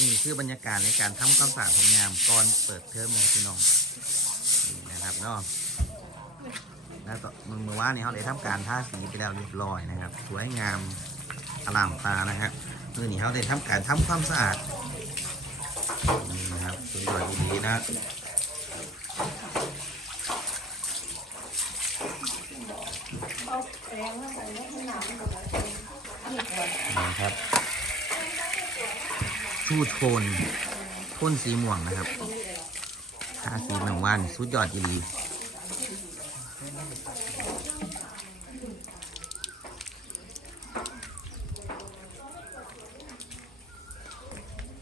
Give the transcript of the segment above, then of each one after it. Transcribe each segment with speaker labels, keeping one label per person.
Speaker 1: นี่คือบรรยากาศในการทำความสะอาดของงามก่อนเปิดเทอมเลยพี่น้องนี่นะครับเนาะแล้วต่อเมื่อวานนี้เขาได้ทำการทาสีไปแล้วเรียบร้อยนะครับ สวยงามอลามตานะครับเมื่อนี้เขาได้ทำการทำความสะอาดนี่นะครับสวยดีนะนะครับ ชูโทนโทนสีม่วงนะครับทาสีเหมือนว่านสุดยอดอีหลี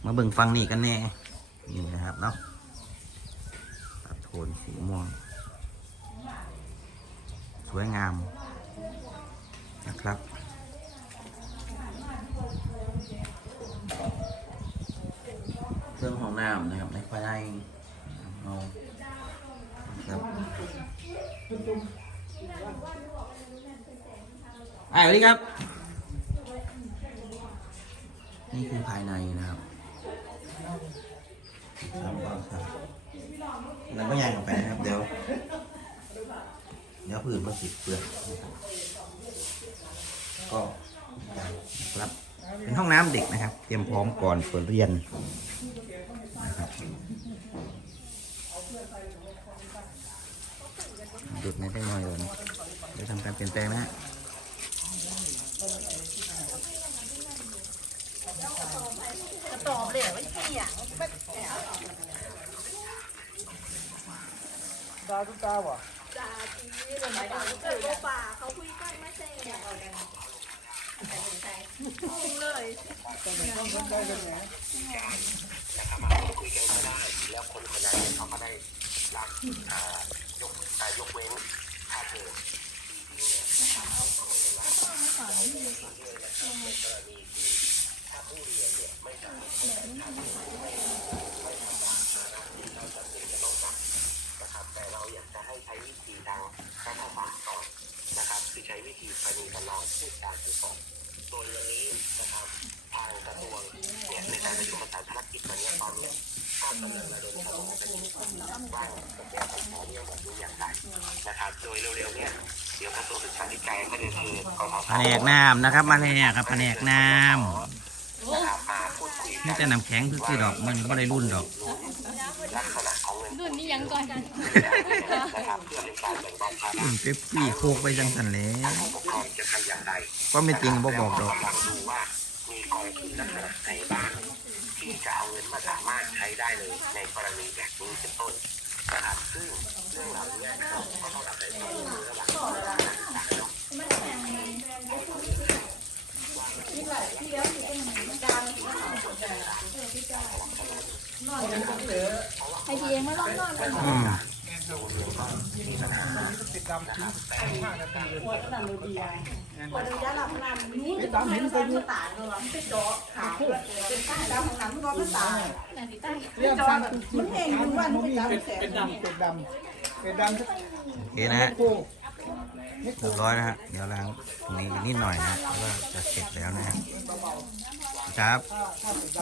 Speaker 1: มาเบิ่งฟังนี่กันแน่ นี่นะครับเนาะตัดโทนสีม่วง สวยงามนะครับ เค รื่องของน้ำนะครับในภายในเอาครับไอ้สวัสดีครับ นี่คือภายในนะครับทำความสะอาดแล้วก็ยางออกไปนะครับ เดี๋ยว เดี๋ยวผืนมาสิเปลือกก็ครับเป็นห้องน้ำเด็กนะครับ เตรียมพร้อมก่อนเปิดเรียนนะครับ หยุดในได้น้อยเลยเดี๋ยวทำการเปลี่ยนแปลงนะฮะ
Speaker 2: ตอบเลยว่าเสียง
Speaker 3: ตาทุกตาว่ะ
Speaker 2: จ่าจีเลยมายถึงเกิดว่าป่าเขาคุยกันไม่ใช่เงงเลย
Speaker 3: ต้องสนใจกันแหนะ
Speaker 4: ครับคือใช้วิธีประนีประนอมพูดจกันก่อนโดยวันนี้นะครับทางกระทรวงเนี่ยในการประชุมประสานภารกิจวันนี้ตอนเนี้ยก็กำลังระดมสมองกันอยู่ว่าจะแก้ปัญหาเรื่องแบบนี้อย่างไรนะครับ โดยเร็วๆเนี่ย เดี๋ยวกระทรวงศึกษาธิการก็จะคือกท
Speaker 1: แผนกน้ำนะครับ มาแผนกครับแผนกน้
Speaker 4: นะครับมาพูดคุยำ
Speaker 1: นี่แต่น้ำแข็งคือๆดอกมันไม่ได้รุ่นดอก
Speaker 4: ลักษณะของเงิน
Speaker 2: รุ่นนี้ยังก่อนกัน
Speaker 4: นะครับเพื่อเป็นการแบ่งเบาภาระ
Speaker 1: รุ่นเป๊ปซี่โคกไปจังสันแหล้ว
Speaker 4: ผู้ปกครองจะทำอย่างไร
Speaker 1: ก็ไม่จริงบ่บอกดอก
Speaker 4: กำลังดูว่ามีกองทุนลักษณะไหนบ้างที่จะเอาเงินมาสามารถใช้ได้เลยในกรณีแบบนี้เป็นต้น นะครับซึ่งเรื่องเหล่านี้ก็ต้องอาศัยความร่วมมือระหว่างนักศึกษาเนาะ
Speaker 2: ไอพีเองไม่ต้องนอนกัน
Speaker 1: อืม
Speaker 3: ติดดำทิ้งห้านาทีเลย
Speaker 5: ปวดระยะหลังนานนี้จะต้องให้มันเป็นตาเนาะไปเจาะขาเป็นข้ดำข้างหลังมันก็ตา
Speaker 2: ไหนสิใต้
Speaker 3: เรื่องสร้าง
Speaker 5: แบบ
Speaker 3: คือ
Speaker 5: มันเองมันว่ามันเป็นดำแส
Speaker 3: เป็น
Speaker 5: บ
Speaker 3: ดำเป็นดำเป็นดำ
Speaker 1: โอเคนะฮะเรียบร้อยนะฮะ เดี๋ยวล้างตรงนี้นิดหน่อยนะแล้วก็จะเสร็จแล้วนะฮะครับ
Speaker 3: ถ้าเป็นดำ